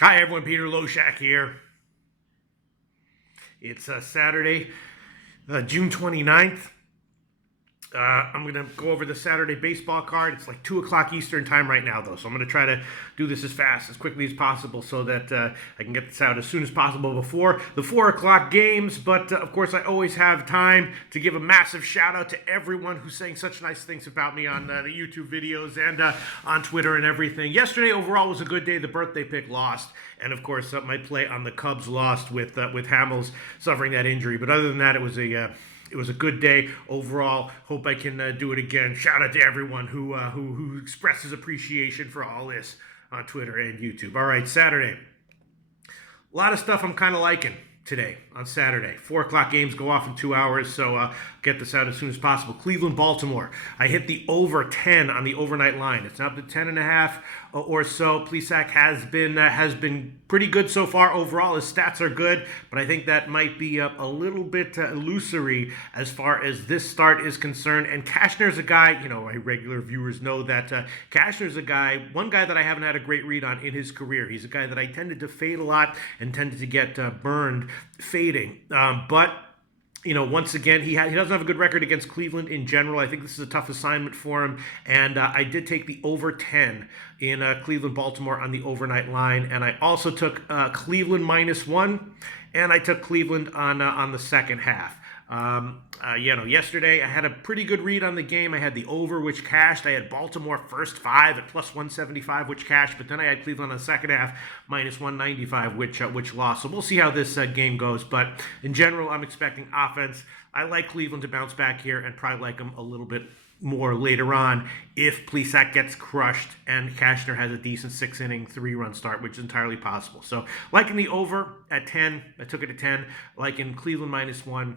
Hi everyone, Peter Loshak here. It's Saturday, June 29th. I'm going to go over the Saturday baseball card. It's like 2 o'clock Eastern time right now, though, so I'm going to try to do this as fast, as quickly as possible so that I can get this out as soon as possible before the 4 o'clock games. But, of course, I always have time to give a massive shout-out to everyone who's saying such nice things about me on the YouTube videos and on Twitter and everything. Yesterday, overall, was a good day. The birthday pick lost. And, of course, my play on the Cubs lost with Hamels suffering that injury. But other than that, it was a good day overall. Hope I can do it again. Shout out to everyone who expresses appreciation for all this on Twitter and YouTube. All right, Saturday. A lot of stuff I'm kind of liking today on Saturday. 4 o'clock games go off in 2 hours, so get this out as soon as possible. Cleveland, Baltimore. I hit the over 10 on the overnight line. It's up to 10.5 or so. Plesac has been pretty good so far overall. His stats are good, but I think that might be a little bit illusory as far as this start is concerned. And Cashner's a guy, my regular viewers know that Cashner's a guy, one guy that I haven't had a great read on in his career. He's a guy that I tended to fade a lot and tended to get burned fading. But once again, he doesn't have a good record against Cleveland in general. I think this is a tough assignment for him. And I did take the over 10 in Cleveland-Baltimore on the overnight line. And I also took Cleveland -1, and I took Cleveland on the second half. Yesterday I had a pretty good read on the game. I had the over, which cashed. I had Baltimore first 5 at +175, which cashed. But then I had Cleveland on the second half -195, which lost. So we'll see how this game goes. But in general, I'm expecting offense. I like Cleveland to bounce back here and probably like them a little bit more later on if Plesac gets crushed and Cashner has a decent 6-inning 3-run start, which is entirely possible. So liking the over at 10. I took it at 10. Liking Cleveland -1.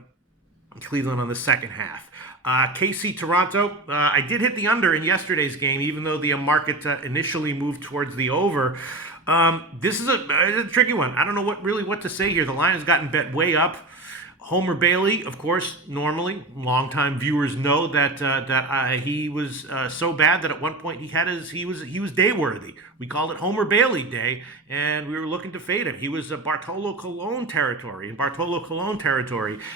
Cleveland on the second half. KC Toronto. I did hit the under in yesterday's game, even though the market initially moved towards the over. This is a tricky one. I don't know what to say here. The line has gotten bet way up. Homer Bailey, of course, normally longtime viewers know that he was so bad that at one point he was day worthy. We called it Homer Bailey Day, and we were looking to fade him. He was Bartolo Colon territory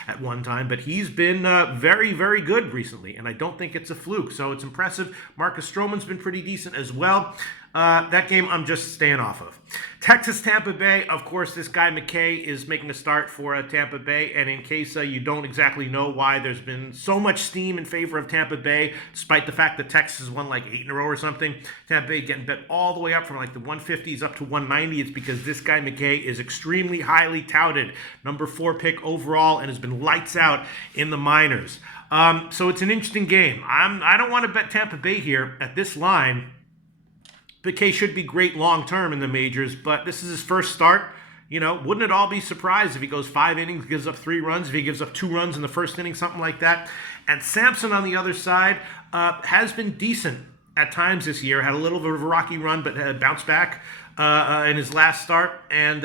at one time, but he's been very, very good recently, and I don't think it's a fluke. So it's impressive. Marcus Stroman's been pretty decent as well. That game I'm just staying off of. Texas-Tampa Bay, of course, this guy McKay is making a start for Tampa Bay, and in case you don't exactly know why there's been so much steam in favor of Tampa Bay, despite the fact that Texas has won like 8 in a row or something, Tampa Bay getting bet all the way up from like the 150s up to 190. It's because this guy McKay is extremely highly touted, number 4 pick overall, and has been lights out in the minors. So it's an interesting game. I don't want to bet Tampa Bay here at this line. McKay should be great long-term in the majors, but this is his first start. Wouldn't it all be surprised if he goes 5 innings, gives up 3 runs, if he gives up 2 runs in the first inning, something like that. And Sampson on the other side has been decent at times this year. Had a little bit of a rocky run, but bounced back in his last start. And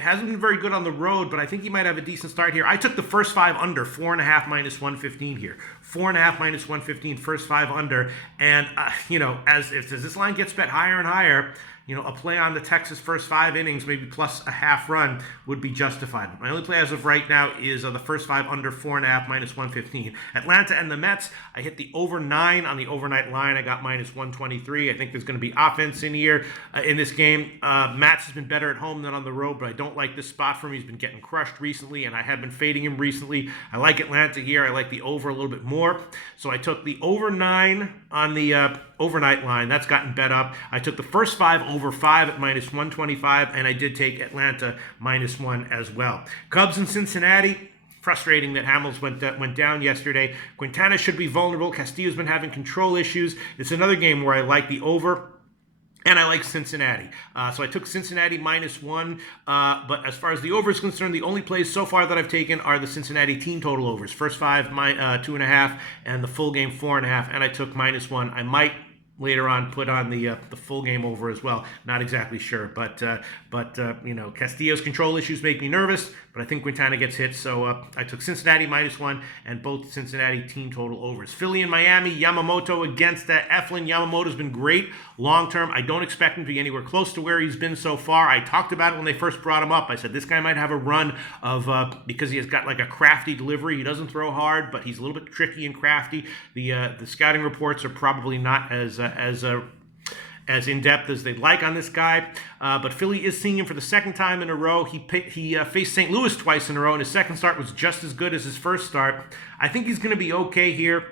hasn't been very good on the road, but I think he might have a decent start here. I took the first 5 under, 4.5 -115 here. 4.5 -115, first 5 under. And, as this line gets bet higher and higher, a play on the Texas first 5 innings, maybe plus a half run, would be justified. My only play as of right now is the first 5 under, 4.5 -115. Atlanta and the Mets, I hit the over 9 on the overnight line. I got -123. I think there's going to be offense in here in this game. Mats has been better at home than on the road, but I don't like this spot for him. He's been getting crushed recently, and I have been fading him recently. I like Atlanta here. I like the over a little bit more. So I took the over 9 on the overnight line. That's gotten bet up. I took the first 5 over 5 at -125, and I did take Atlanta -1 as well. Cubs in Cincinnati. Frustrating that Hamels went down yesterday. Quintana should be vulnerable. Castillo's been having control issues. It's another game where I like the over. And I like Cincinnati. So I took Cincinnati -1. But as far as the over is concerned, the only plays so far that I've taken are the Cincinnati team total overs. First 5, 2.5, and the full game 4.5. And I took -1. I might later on put on the full game over as well. Not exactly sure, but Castillo's control issues make me nervous. But I think Quintana gets hit, so I took Cincinnati -1 and both Cincinnati team total overs. Philly and Miami, Yamamoto against Eflin. Yamamoto's been great long term. I don't expect him to be anywhere close to where he's been so far. I talked about it when they first brought him up. I said this guy might have a run of because he has got like a crafty delivery. He doesn't throw hard, but he's a little bit tricky and crafty. The scouting reports are probably not as in-depth as they'd like on this guy. But Philly is seeing him for the second time in a row. He faced St. Louis twice in a row, and his second start was just as good as his first start. I think he's going to be okay here.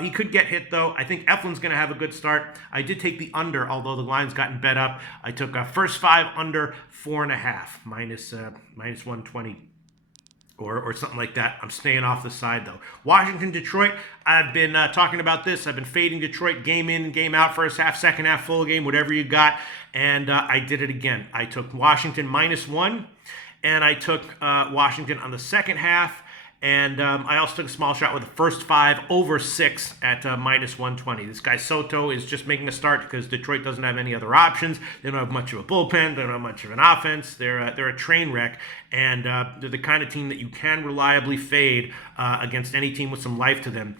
He could get hit, though. I think Eflin's going to have a good start. I did take the under, although the line's gotten bet up. I took first 5 under 4.5, minus 120. Or something like that. I'm staying off the side, though. Washington, Detroit. I've been talking about this. I've been fading Detroit game in, game out, first half, second half, full game, whatever you got. And I did it again. I took Washington -1, and I took Washington on the second half. And I also took a small shot with the first 5 over 6 at -120. This guy Soto is just making a start because Detroit doesn't have any other options. They don't have much of a bullpen. They don't have much of an offense. They're a train wreck, and they're the kind of team that you can reliably fade against any team with some life to them.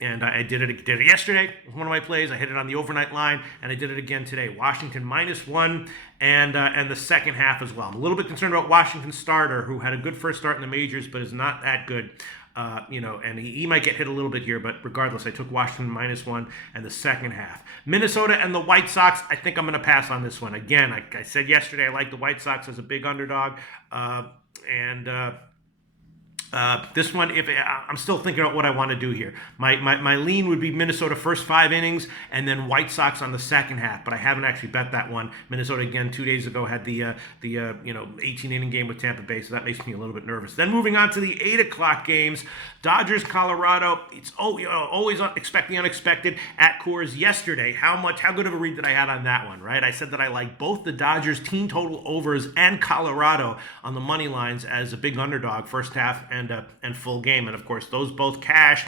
And I did it yesterday with one of my plays. I hit it on the overnight line, and I did it again today. Washington -1 and the second half as well. I'm a little bit concerned about Washington's starter, who had a good first start in the majors, but is not that good. And he might get hit a little bit here, but regardless, I took Washington -1 and the second half. Minnesota and the White Sox, I think I'm going to pass on this one. Again, I said yesterday I like the White Sox as a big underdog, this one, I'm still thinking about what I want to do here. My lean would be Minnesota first 5 innings and then White Sox on the second half, but I haven't actually bet that one. Minnesota again 2 days ago had the 18-inning game with Tampa Bay, so that makes me a little bit nervous. Then moving on to the 8 o'clock games, Dodgers, Colorado. It's always expect the unexpected at Coors. Yesterday, how good of a read did I have on that one, right? I said that I like both the Dodgers team total overs and Colorado on the money lines as a big underdog first half and full game, and of course those both cashed.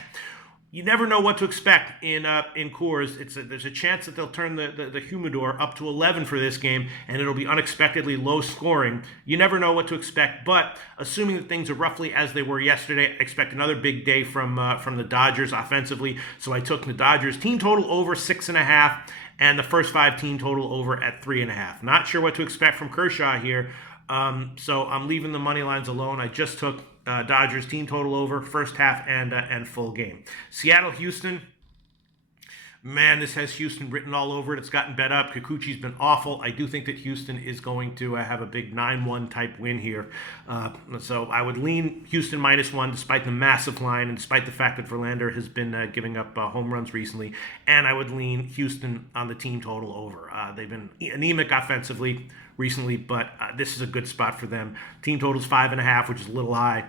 You never know what to expect in Coors. There's a chance that they'll turn the humidor up to 11 for this game, and it'll be unexpectedly low scoring. You never know what to expect, but assuming that things are roughly as they were yesterday, I expect another big day from the Dodgers offensively. So I took the Dodgers team total over 6.5, and the first 5 team total over at 3.5. Not sure what to expect from Kershaw here, so I'm leaving the money lines alone. I just took Dodgers team total over first half and full game. Seattle, Houston. Man, this has Houston written all over it. It's gotten bet up. Kikuchi's been awful. I do think that Houston is going to have a big 9-1 type win here. So I would lean Houston -1 despite the massive line and despite the fact that Verlander has been giving up home runs recently. And I would lean Houston on the team total over. They've been anemic offensively recently, but this is a good spot for them. Team total's 5.5, which is a little high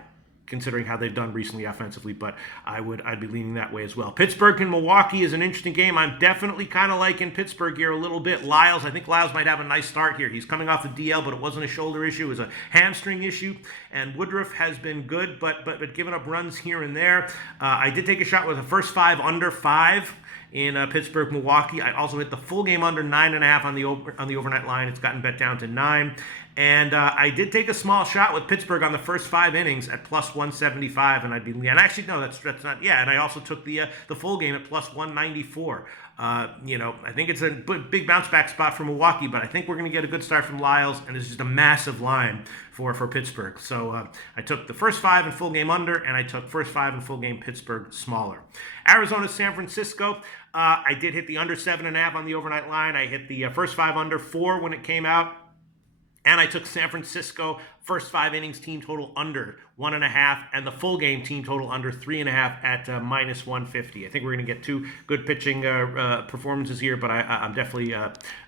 considering how they've done recently offensively, but I'd be leaning that way as well. Pittsburgh and Milwaukee is an interesting game. I'm definitely kind of liking Pittsburgh here a little bit. I think Lyles might have a nice start here. He's coming off the DL, but it wasn't a shoulder issue. It was a hamstring issue, and Woodruff has been good, but giving up runs here and there. I did take a shot with the first 5 under 5 in Pittsburgh, Milwaukee. I also hit the full game under 9.5 on the overnight line. It's gotten bet down to 9. And I did take a small shot with Pittsburgh on the first 5 innings at +175, and that's not. Yeah, and I also took the full game at +194. I think it's a big bounce back spot for Milwaukee, but I think we're going to get a good start from Lyles, and it's just a massive line for Pittsburgh. So I took the first 5 and full game under, and I took first 5 and full game Pittsburgh smaller. Arizona, San Francisco. I did hit the under 7.5 on the overnight line. I hit the first 5 under 4 when it came out. And I took San Francisco first 5 innings team total under 1.5 and the full game team total under 3.5 at -150. I think we're going to get 2 good pitching performances here, but I'm definitely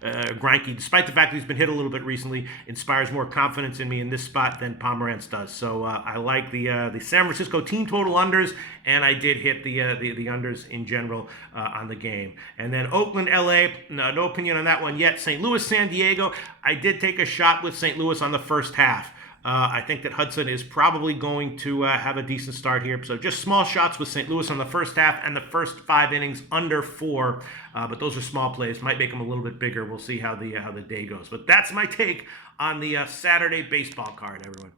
Greinke, despite the fact that he's been hit a little bit recently, inspires more confidence in me in this spot than Pomerantz does. So I like the San Francisco team total unders, and I did hit the unders in general on the game. And then Oakland, LA, no opinion on that one yet. St. Louis, San Diego. I did take a shot with St. Louis on the first half. I think that Hudson is probably going to have a decent start here. So just small shots with St. Louis on the first half and the first 5 innings under 4. But those are small plays. Might make them a little bit bigger. We'll see how the day goes. But that's my take on the Saturday baseball card, everyone.